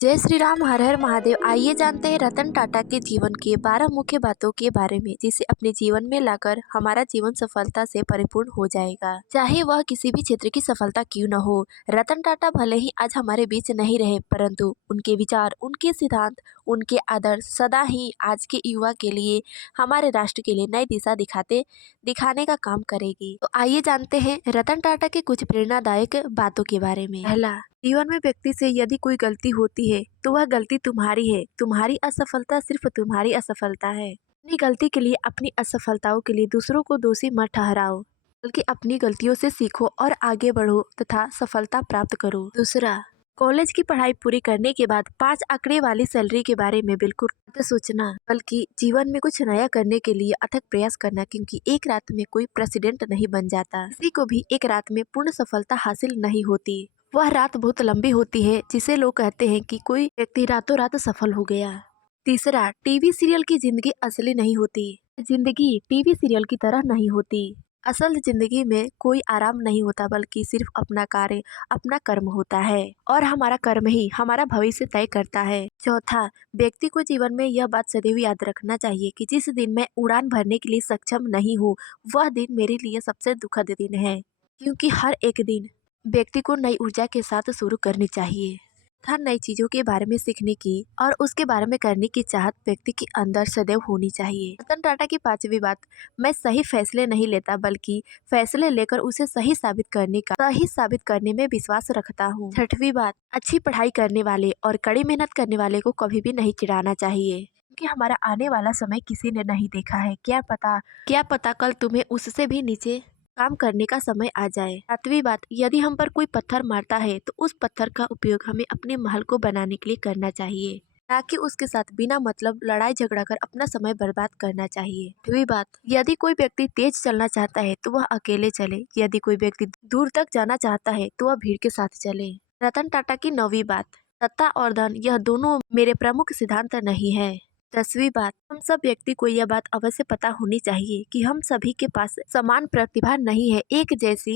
जय श्री राम, हर हर महादेव। आइए जानते हैं रतन टाटा के जीवन के 12 मुख्य बातों के बारे में, जिसे अपने जीवन में लाकर हमारा जीवन सफलता से परिपूर्ण हो जाएगा, चाहे वह किसी भी क्षेत्र की सफलता क्यों न हो। रतन टाटा भले ही आज हमारे बीच नहीं रहे, परंतु उनके विचार, उनके सिद्धांत, उनके आदर्श सदा ही आज के युवा के लिए, हमारे राष्ट्र के लिए नई दिशा दिखाने का काम करेगी। तो आइए जानते हैं रतन टाटा के कुछ प्रेरणादायक बातों के बारे में। पहला, जीवन में व्यक्ति से यदि कोई गलती होती है तो वह गलती तुम्हारी है। तुम्हारी असफलता सिर्फ तुम्हारी असफलता है। अपनी गलती के लिए, अपनी असफलताओं के लिए दूसरों को दोषी मत ठहराओ, बल्कि अपनी गलतियों से सीखो और आगे बढ़ो तथा सफलता प्राप्त करो। दूसरा, कॉलेज की पढ़ाई पूरी करने के बाद 5 आंकड़े वाली सैलरी के बारे में बिल्कुल मत सोचना, बल्कि जीवन में कुछ नया करने के लिए अथक प्रयास करना, क्योंकि एक रात में कोई प्रेसिडेंट नहीं बन जाता। किसी को भी एक रात में पूर्ण सफलता हासिल नहीं होती। वह रात बहुत लंबी होती है, जिसे लोग कहते हैं कि कोई व्यक्ति रातों रात सफल हो गया। तीसरा, टीवी सीरियल की जिंदगी असली नहीं होती। जिंदगी टीवी सीरियल की तरह नहीं होती। असल जिंदगी में कोई आराम नहीं होता, बल्कि सिर्फ अपना कार्य, अपना कर्म होता है, और हमारा कर्म ही हमारा भविष्य तय करता है। चौथा, व्यक्ति को जीवन में यह बात सदैव याद रखना चाहिए कि जिस दिन मैं उड़ान भरने के लिए सक्षम नहीं हूँ, वह दिन मेरे लिए सबसे दुखद दिन है, क्योंकि हर एक दिन व्यक्ति को नई ऊर्जा के साथ शुरू करनी चाहिए। हर नई चीजों के बारे में सीखने की और उसके बारे में करने की चाहत व्यक्ति के अंदर सदैव होनी चाहिए। रतन टाटा की 5वीं बात, मैं सही फैसले नहीं लेता, बल्कि फैसले लेकर उसे सही साबित करने में विश्वास रखता हूँ। 6वीं बात, अच्छी पढ़ाई करने वाले और कड़ी मेहनत करने वाले को कभी भी नहीं चिढ़ाना चाहिए, क्योंकि हमारा आने वाला समय किसी ने नहीं देखा है। क्या पता कल तुम्हें उससे भी नीचे काम करने का समय आ जाए। 7वीं बात, यदि हम पर कोई पत्थर मारता है तो उस पत्थर का उपयोग हमें अपने महल को बनाने के लिए करना चाहिए, ना कि उसके साथ बिना मतलब लड़ाई झगड़ा कर अपना समय बर्बाद करना चाहिए। 8वीं बात, यदि कोई व्यक्ति तेज चलना चाहता है तो वह अकेले चले, यदि कोई व्यक्ति दूर तक जाना चाहता है तो वह भीड़ के साथ चले। रतन टाटा की 9वीं बात, सत्ता और धन यह दोनों मेरे प्रमुख सिद्धांत नहीं है। 10वीं बात, हम सब व्यक्ति को यह बात अवश्य पता होनी चाहिए कि हम सभी के पास समान प्रतिभा नहीं है, एक जैसी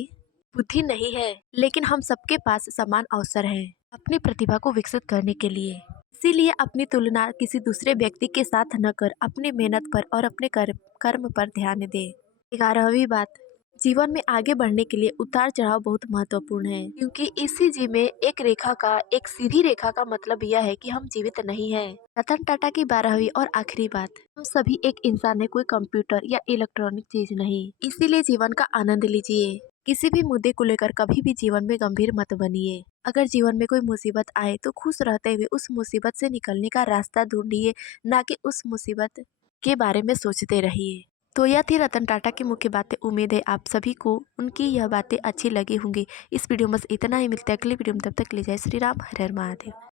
बुद्धि नहीं है, लेकिन हम सबके पास समान अवसर है अपनी प्रतिभा को विकसित करने के लिए। इसीलिए अपनी तुलना किसी दूसरे व्यक्ति के साथ न कर अपनी मेहनत पर और अपने कर्म पर ध्यान दे। 11वीं बात, जीवन में आगे बढ़ने के लिए उतार चढ़ाव बहुत महत्वपूर्ण है, क्योंकि इसी जी में एक सीधी रेखा का मतलब यह है कि हम जीवित नहीं है। रतन टाटा की 12वीं और आखिरी बात, हम सभी एक इंसान है, कोई कंप्यूटर या इलेक्ट्रॉनिक चीज नहीं। इसीलिए जीवन का आनंद लीजिए। किसी भी मुद्दे को लेकर कभी भी जीवन में गंभीर मत बनिए। अगर जीवन में कोई मुसीबत आए तो खुश रहते हुए उस मुसीबत से निकलने का रास्ता ढूंढिए, ना कि उस मुसीबत के बारे में सोचते रहिए। तो यह थी रतन टाटा की मुख्य बातें। उम्मीद है आप सभी को उनकी यह बातें अच्छी लगी होंगी। इस वीडियो में बस इतना ही। मिलता है अगली वीडियो में, तब तक के लिए जय श्री राम, हर हर महादेव।